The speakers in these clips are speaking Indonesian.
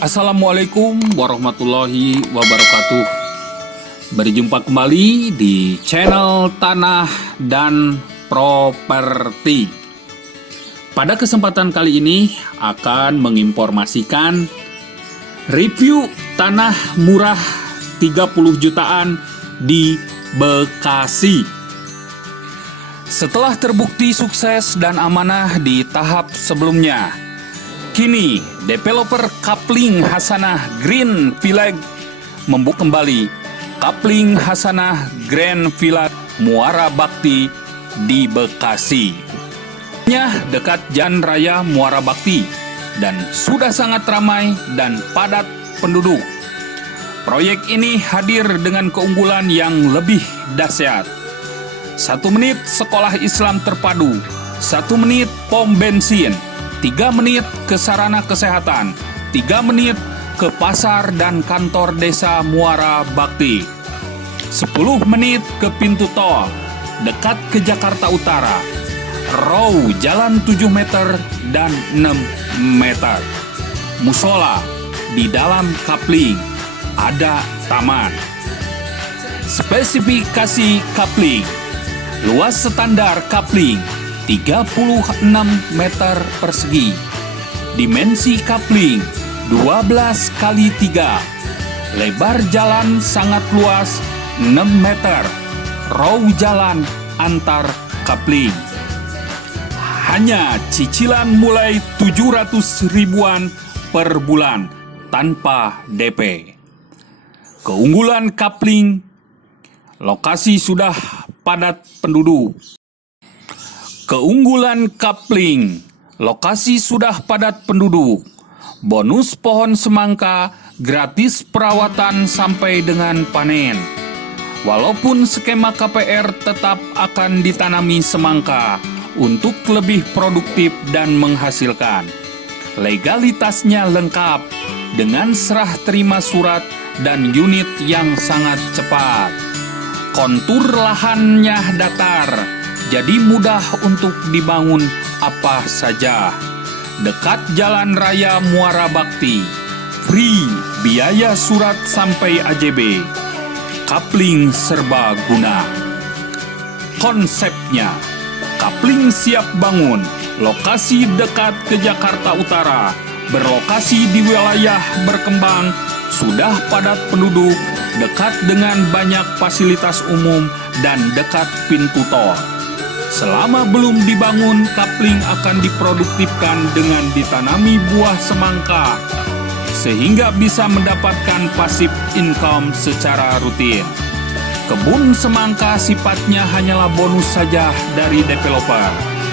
Assalamualaikum warahmatullahi wabarakatuh. Berjumpa kembali di channel Tanah dan Properti. Pada kesempatan kali ini akan menginformasikan review tanah murah 30 jutaan di Bekasi. Setelah terbukti sukses dan amanah di tahap sebelumnya, kini developer Kapling Hasanah Green Village membuka kembali Kapling Hasanah Grand Village Muara Bakti di Bekasi. Dekat Jalan Raya Muara Bakti dan sudah sangat ramai dan padat penduduk. Proyek ini hadir dengan keunggulan yang lebih dahsyat. 1 menit sekolah Islam terpadu, 1 menit pom bensin, 3 menit ke sarana kesehatan, 3 menit ke pasar dan kantor desa Muara Bakti, 10 menit ke pintu tol, dekat ke Jakarta Utara, row jalan 7 meter dan 6 meter, musola di dalam Kapling, ada taman. Spesifikasi Kapling, luas standar Kapling 36 meter persegi. Dimensi Kapling 12 kali 3. Lebar jalan sangat luas 6 meter. Row jalan antar Kapling. Hanya cicilan mulai 700 ribuan per bulan tanpa DP. Keunggulan Kapling, lokasi sudah padat penduduk. Keunggulan Kapling, lokasi sudah padat penduduk. Bonus pohon semangka, gratis perawatan sampai dengan panen. Walaupun skema KPR tetap akan ditanami semangka untuk lebih produktif dan menghasilkan. Legalitasnya lengkap dengan serah terima surat dan unit yang sangat cepat. Kontur lahannya datar, jadi mudah untuk dibangun apa saja. Dekat Jalan Raya Muara Bakti, free biaya surat sampai AJB. Kapling serbaguna. Konsepnya, Kapling siap bangun, lokasi dekat ke Jakarta Utara, berlokasi di wilayah berkembang, sudah padat penduduk, dekat dengan banyak fasilitas umum, dan dekat pintu tol. Selama belum dibangun, Kapling akan diproduktifkan dengan ditanami buah semangka, sehingga bisa mendapatkan passive income secara rutin. Kebun semangka sifatnya hanyalah bonus saja dari developer,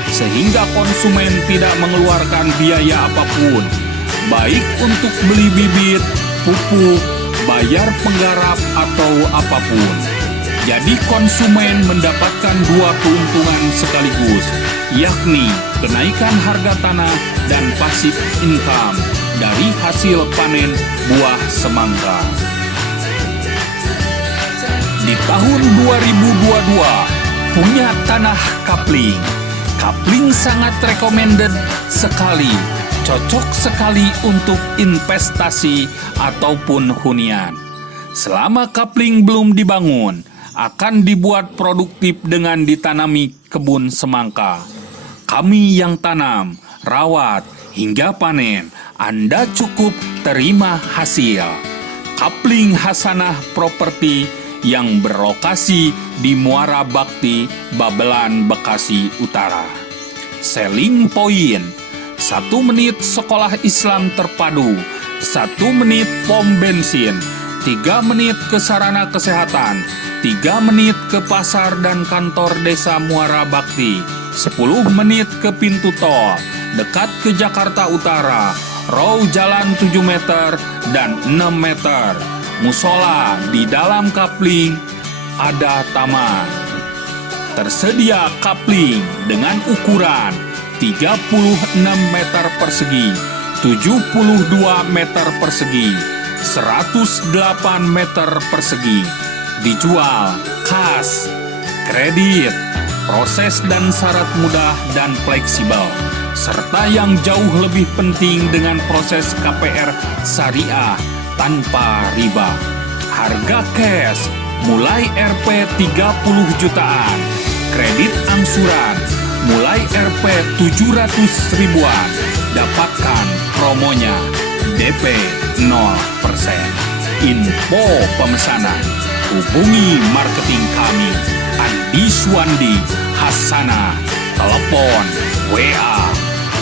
sehingga konsumen tidak mengeluarkan biaya apapun, baik untuk beli bibit, pupuk, bayar penggarap, atau apapun. Jadi konsumen mendapatkan 2 keuntungan sekaligus, yakni kenaikan harga tanah dan passive income dari hasil panen buah semangka. Di tahun 2022, punya tanah Kapling. Kapling sangat recommended sekali, cocok sekali untuk investasi ataupun hunian. Selama Kapling belum dibangun, akan dibuat produktif dengan ditanami kebun semangka. Kami yang tanam, rawat, hingga panen, Anda cukup terima hasil. Kapling Hasanah Properti yang berlokasi di Muara Bakti, Babelan, Bekasi Utara. Selling point, 1 menit sekolah Islam terpadu, 1 menit pom bensin, 3 menit ke sarana kesehatan, 3 menit ke pasar dan kantor desa Muara Bakti, 10 menit ke pintu tol, dekat ke Jakarta Utara, row jalan 7 meter dan 6 meter, musola di dalam Kapling, ada taman. Tersedia Kapling dengan ukuran 36 meter persegi, 72 meter persegi, 108 meter persegi. Dijual kas, kredit, proses dan syarat mudah dan fleksibel, serta yang jauh lebih penting dengan proses KPR syariah tanpa riba. Harga cash mulai Rp 30 jutaan, kredit angsuran mulai Rp 700 ribuan. Dapatkan promonya DP 0%. Info pemesanan, hubungi marketing kami Andi Suwandi Hasanah, telepon WA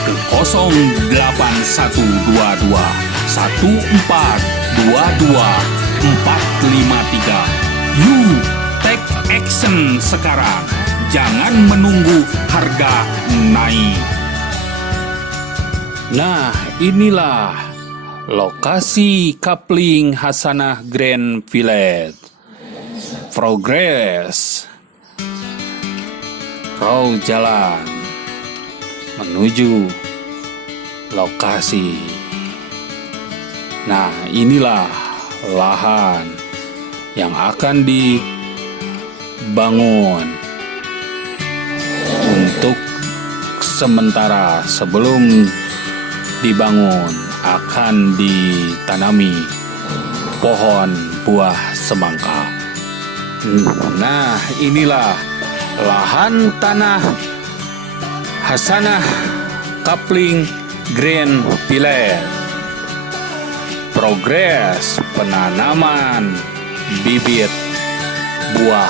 ke 08122 1422 453. You take action sekarang, jangan menunggu harga naik. Nah, inilah lokasi Kapling Hasanah Grand Village. Progres row jalan menuju lokasi. Nah, inilah lahan yang akan dibangun untuk sementara. Sebelum dibangun akan ditanami pohon buah semangka. Nah, inilah lahan tanah Hasanah Kapling Grand Village. Progres penanaman bibit buah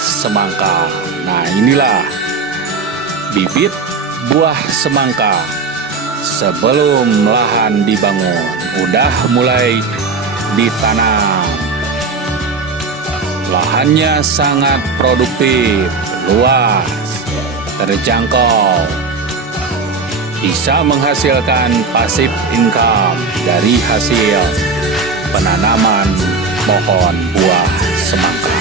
semangka. Nah, inilah bibit buah semangka. Sebelum lahan dibangun, udah mulai ditanam. Lahannya sangat produktif, luas, terjangkau, bisa menghasilkan passive income dari hasil penanaman pohon buah semangka.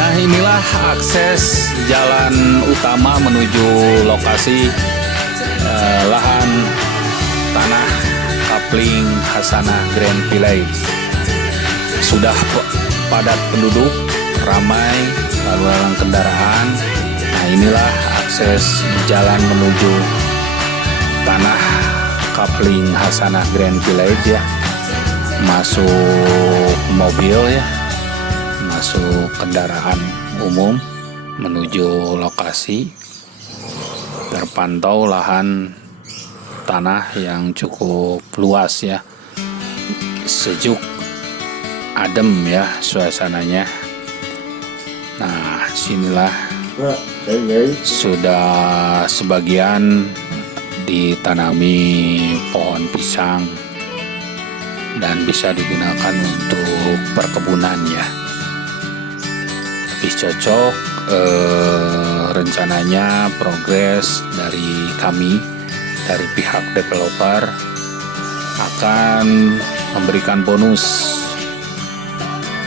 Nah, inilah akses jalan utama menuju lokasi lahan tanah Kapling Hasanah Grand Village. Sudah padat penduduk, ramai lalu lalang kendaraan. Nah, inilah akses jalan menuju tanah Kapling Hasanah Grand Village ya. Masuk mobil ya, masuk kendaraan umum menuju lokasi. Terpantau lahan tanah yang cukup luas ya, sejuk, adem ya suasananya. Nah, sinilah sudah sebagian ditanami pohon pisang dan bisa digunakan untuk perkebunan ya. Lebih cocok rencananya progres dari kami, dari pihak developer akan memberikan bonus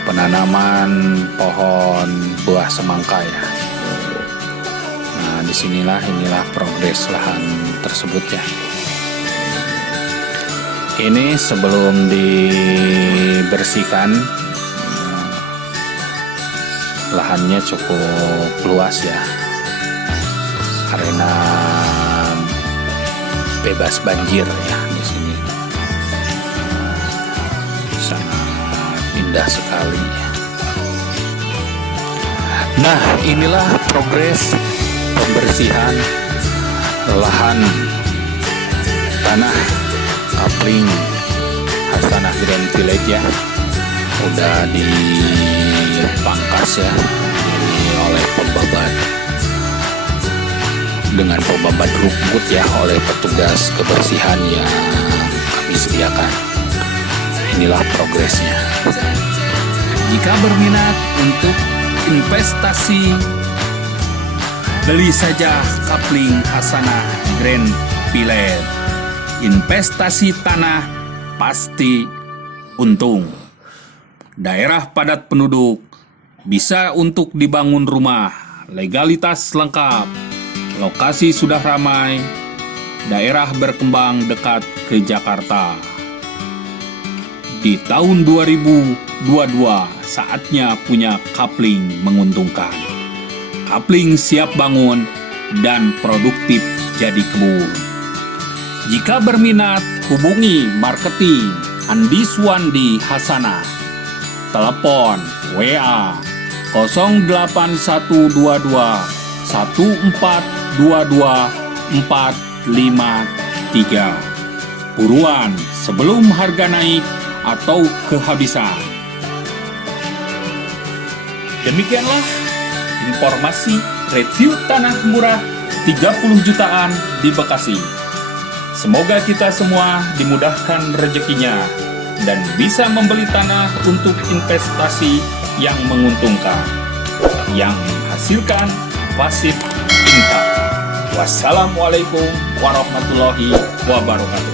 penanaman pohon buah semangka ya. Nah, inilah progres lahan tersebut ya. Ini sebelum dibersihkan, lahannya cukup luas ya, arena bebas banjir ya di sini. Sangat indah sekali. Nah, inilah progres pembersihan lahan tanah Kapling Hasanah Grand Village ya. Udah dipangkas ya oleh pembabat, dengan pembabat rumput ya, oleh petugas kebersihan yang kami sediakan. Inilah progresnya. Jika berminat untuk investasi, beli saja Kapling Hasanah Grand Village. Investasi tanah pasti untung. Daerah padat penduduk, bisa untuk dibangun rumah, legalitas lengkap, lokasi sudah ramai, daerah berkembang dekat ke Jakarta. Di tahun 2022 saatnya punya Kapling menguntungkan. kapling siap bangun, dan produktif jadi kebun. Jika berminat, hubungi marketing Andi Suwandi Hasanah. Telepon WA 08122 1422 453. Buruan sebelum harga naik atau kehabisan. Demikianlah informasi review tanah murah 30 jutaan di Bekasi. Semoga kita semua dimudahkan rezekinya dan bisa membeli tanah untuk investasi yang menguntungkan, yang menghasilkan passive income. Wassalamualaikum warahmatullahi wabarakatuh.